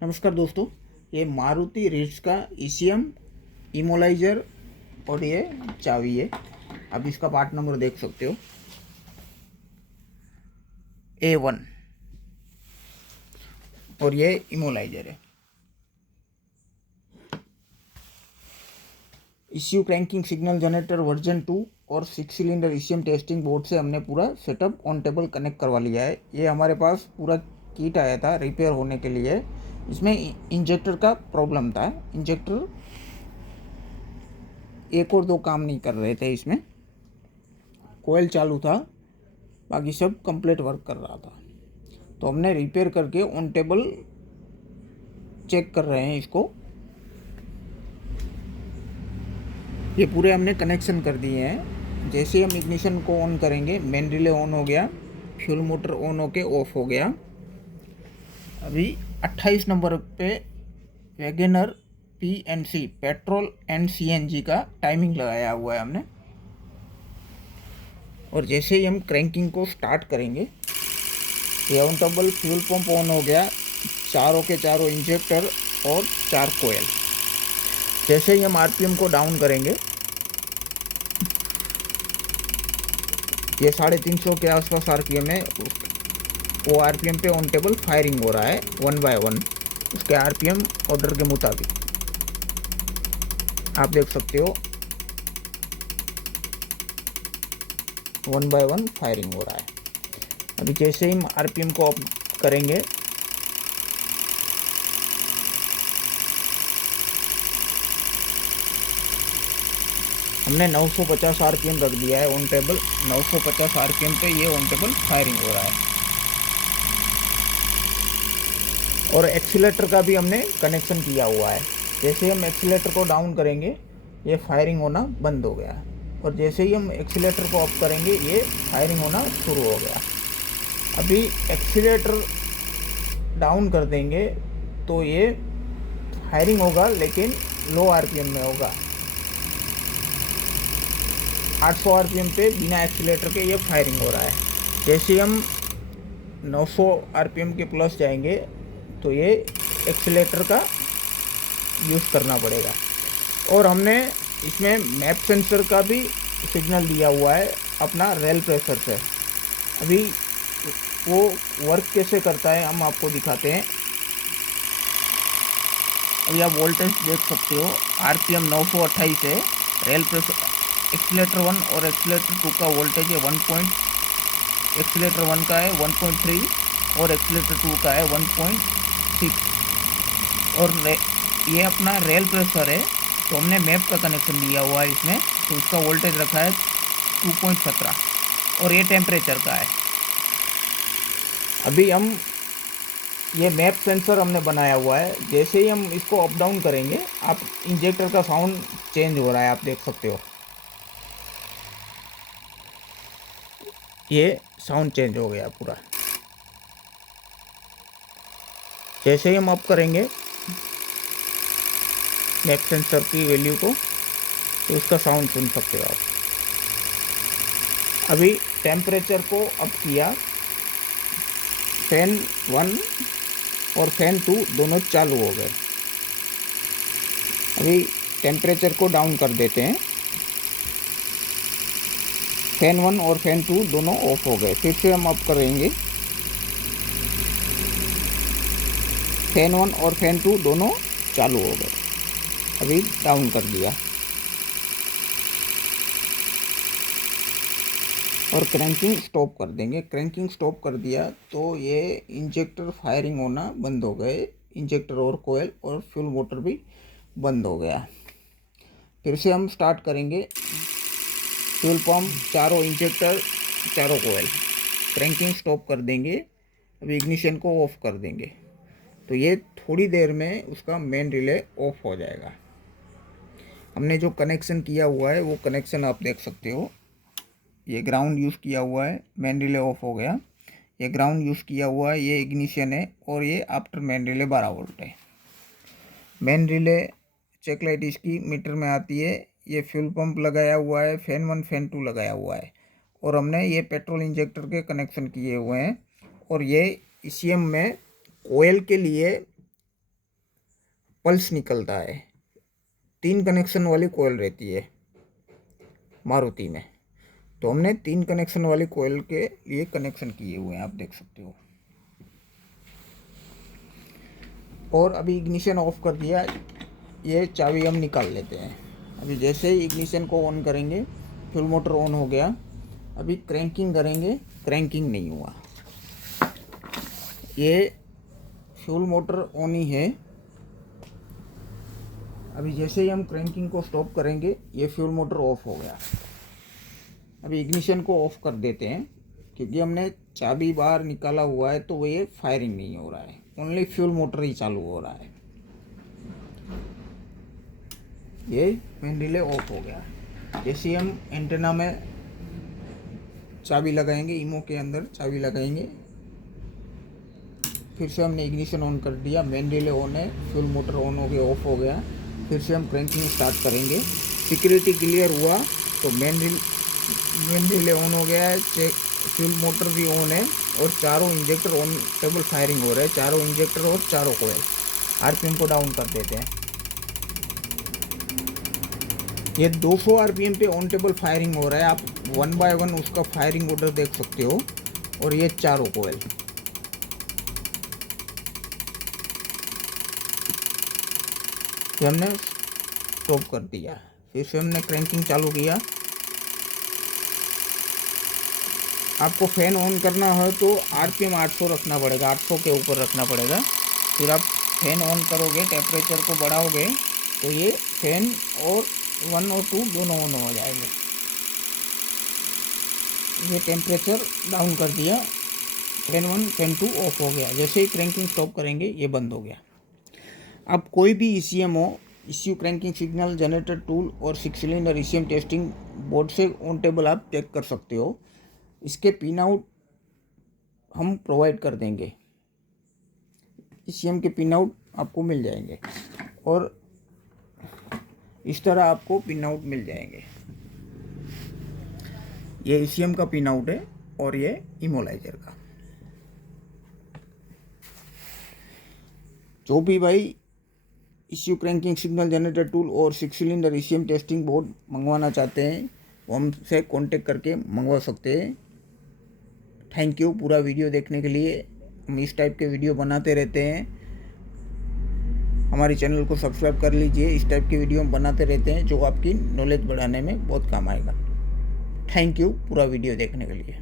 नमस्कार दोस्तों, ये मारुति रिट्ज का ईसीएम इमोलाइजर और ये चाबी है। आप इसका पार्ट नंबर देख सकते हो A1 और ये इमोलाइजर है। ECU cranking signal generator version 2 और 6 सिलेंडर ईसीएम टेस्टिंग बोर्ड से हमने पूरा सेटअप ऑन टेबल कनेक्ट करवा लिया है। ये हमारे पास पूरा किट आया था रिपेयर होने के लिए। इसमें इंजेक्टर का प्रॉब्लम था। इंजेक्टर एक और दो काम नहीं कर रहे थे। इसमें कोयल चालू था, बाकी सब कंप्लीट वर्क कर रहा था। तो हमने रिपेयर करके ऑन टेबल चेक कर रहे हैं इसको। ये पूरे हमने कनेक्शन कर दिए हैं। जैसे हम इग्निशन को ऑन करेंगे, मेन रिले ऑन हो गया, फ्यूल मोटर ऑन होके ऑफ हो गया। अभी 28 नंबर पे Wagner PNC petrol and CNG का टाइमिंग लगाया हुआ है हमने। और जैसे ही हम क्रैंकिंग को स्टार्ट करेंगे, ये on table fuel pump on हो गया, चारों के चारों इंजेक्टर और 4 कोयल। जैसे ही हम RPM को डाउन करेंगे, ये 350 के आसपास RPM है। वो RPM पे ऑन टेबल फायरिंग हो रहा है 1 बाय 1 उसके RPM ऑर्डर के मुताबिक। आप देख सकते हो 1 बाय 1 फायरिंग हो रहा है। अभी जैसे ही हम RPM को अप करेंगे, हमने 950 RPM रख दिया है ऑन टेबल। 950 RPM पे ये ऑन टेबल फायरिंग हो रहा है। और एक्सीलेटर का भी हमने कनेक्शन किया हुआ है। जैसे हम एक्सीलेटर को डाउन करेंगे, ये फायरिंग होना बंद हो गया। और जैसे ही हम एक्सीलेटर को अप करेंगे, ये फायरिंग होना शुरू हो गया। अभी एक्सीलेटर डाउन कर देंगे तो ये फायरिंग होगा, लेकिन लो RPM में होगा। 800 RPM पे बिना एक्सीलेटर के ये फायरिंग हो रहा है। जैसे ही हम 900 RPM के प्लस जाएंगे तो ये एक्सीलेटर का यूज़ करना पड़ेगा। और हमने इसमें मैप सेंसर का भी सिग्नल दिया हुआ है अपना रेल प्रेशर से। अभी वो वर्क कैसे करता है हम आपको दिखाते हैं। अभी आप वोल्टेज देख सकते हो, RPM 928 है। रेल प्रेशर एक्सीलेटर 1 और एक्सीलेटर 2 का वोल्टेज है एक्सीलेटर 1 का है 1.3 और एक्सीलेटर 2 का है 1.6। और ये अपना रेल प्रेशर है, तो हमने मैप का कनेक्शन दिया हुआ है इसमें, तो उसका वोल्टेज रखा है 2.17 और ये टेम्परेचर का है। अभी हम ये मैप सेंसर हमने बनाया हुआ है। जैसे ही हम इसको अप डाउन करेंगे, आप इंजेक्टर का साउंड चेंज हो रहा है, आप देख सकते हो। ये साउंड चेंज हो गया पूरा। जैसे ही हम अप करेंगे मैप सेंसर की वैल्यू को, तो उसका साउंड सुन सकते हो आप। अभी टेम्परेचर को अप किया, फैन 1 और फैन 2 दोनों चालू हो गए। अभी टेम्परेचर को डाउन कर देते हैं। फैन 1 और फैन 2 दोनों ऑफ हो गए। फिर से हम अप करेंगे, फैन 1 और फैन 2 दोनों चालू हो गए। अभी डाउन कर दिया और क्रैंकिंग स्टॉप कर देंगे। क्रैंकिंग स्टॉप कर दिया तो ये इंजेक्टर फायरिंग होना बंद हो गए। इंजेक्टर और कोयल और फ्यूल मोटर भी बंद हो गया। फिर से हम स्टार्ट करेंगे। फ्यूल पंप, चारों इंजेक्टर, चारों कोयल, क्रैंकिंग स्टॉप कर देंगे। अभी इग्निशन को ऑफ कर देंगे, तो ये थोड़ी देर में उसका मेन रिले ऑफ हो जाएगा। हमने जो कनेक्शन किया हुआ है वो कनेक्शन आप देख सकते हो। ये ग्राउंड यूज़ किया हुआ है, मेन रिले ऑफ हो गया। ये ग्राउंड यूज़ किया हुआ है, ये इग्निशन है, और ये आफ्टर मेन रिले 12 वोल्ट है। मेन रिले चेक लाइट इसकी मीटर में आती है। ये फ्यूल पंप लगाया हुआ है, फैन 1 फैन 2 लगाया हुआ है, और हमने ये पेट्रोल इंजेक्टर के कनेक्शन किए हुए हैं। और ये ECM में कोयल के लिए पल्स निकलता है। 3 कनेक्शन वाली कोयल रहती है मारुति में, तो हमने 3 कनेक्शन वाली कोयल के लिए कनेक्शन किए हुए हैं, आप देख सकते हो। और अभी इग्निशन ऑफ कर दिया, ये चाबी हम निकाल लेते हैं। अभी जैसे ही इग्निशन को ऑन करेंगे, फ्यूल मोटर ऑन हो गया। अभी क्रैंकिंग करेंगे, क्रैंकिंग नहीं हुआ। ये फ्यूल मोटर ऑन ही है। अभी जैसे ही हम क्रैंकिंग को स्टॉप करेंगे, ये फ्यूल मोटर ऑफ हो गया। अभी इग्निशन को ऑफ कर देते हैं, क्योंकि हमने चाबी बाहर निकाला हुआ है, तो ये फायरिंग नहीं हो रहा है, ओनली फ्यूल मोटर ही चालू हो रहा है। ये मेन रिले ऑफ हो गया। जैसे हम एंटेना में चाबी लगाएंगे, इमो के अंदर चाबी लगाएंगे, फिर से हमने इग्निशन ऑन कर दिया, मेन रिले ऑन है, फ्यूल मोटर ऑन हो गया, ऑफ हो गया। फिर से हम क्रैंकिंग स्टार्ट करेंगे। सिक्योरिटी क्लियर हुआ तो मेन रिले ऑन हो गया है, चेक फ्यूल मोटर भी ऑन है, और चारों इंजेक्टर ऑन टेबल फायरिंग हो रहा है, चारों इंजेक्टर और चारों कोयल। आरपीएम को डाउन कर देते हैं। ये 200 आरपीएम पे ऑन टेबल फायरिंग हो रहा है, आप 1 बाय 1 उसका फायरिंग ऑर्डर देख सकते हो। और ये चारों कोयल, फिर हमने स्टॉप कर दिया, फिर से हमने क्रैंकिंग चालू किया। आपको फैन ऑन करना हो तो आरपीएम 800 रखना पड़ेगा, 800 के ऊपर रखना पड़ेगा। फिर आप फैन ऑन करोगे, टेम्परेचर को बढ़ाओगे, तो ये फैन और 1 और 2 दोनों ऑन हो जाएंगे। ये टेम्परेचर डाउन कर दिया, फैन 1 फैन 2 ऑफ हो गया। जैसे ही क्रैंकिंग स्टॉप करेंगे, ये बंद हो गया। अब कोई भी ईसीएम हो, ECU cranking signal generator tool और 6 सिलेंडर ECM टेस्टिंग बोर्ड से ऑन टेबल आप चेक कर सकते हो। इसके पिन आउट हम प्रोवाइड कर देंगे, ECM के पिन आउट आपको मिल जाएंगे, और इस तरह आपको पिन आउट मिल जाएंगे। ये ECM का पिन आउट है और ये इमोलाइजर का। जो भी भाई ECU cranking signal generator tool और 6 सिलेंडर ECM टेस्टिंग बोर्ड मंगवाना चाहते हैं, वो हमसे कांटेक्ट करके मंगवा सकते हैं। थैंक यू पूरा वीडियो देखने के लिए। हम इस टाइप के वीडियो बनाते रहते हैं। हमारे चैनल को सब्सक्राइब कर लीजिए, इस टाइप के वीडियो हम बनाते रहते हैं जो आपकी नॉलेज बढ़ाने में बहुत काम आएगा। थैंक यू पूरा वीडियो देखने के लिए।